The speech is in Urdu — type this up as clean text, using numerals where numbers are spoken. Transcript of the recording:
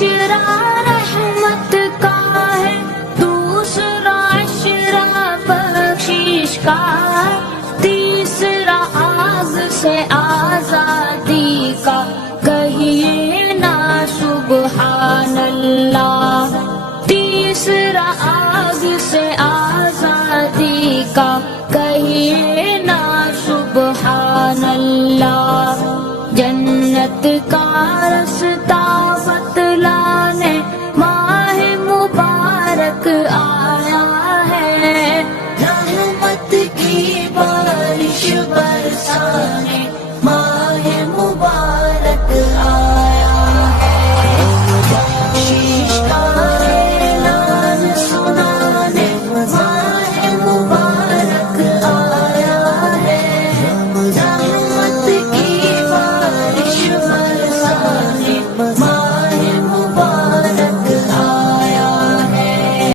عشرہ رحمت کا ہے، دوسرا عشرہ بخشش کا ہے، تیسرا آگ سے آزادی کا، کہیے نا سبحان اللہ۔ تیسرا آگ سے آزادی کا، کہیے نا سبحان اللہ۔ جنت کا رستہ بتلا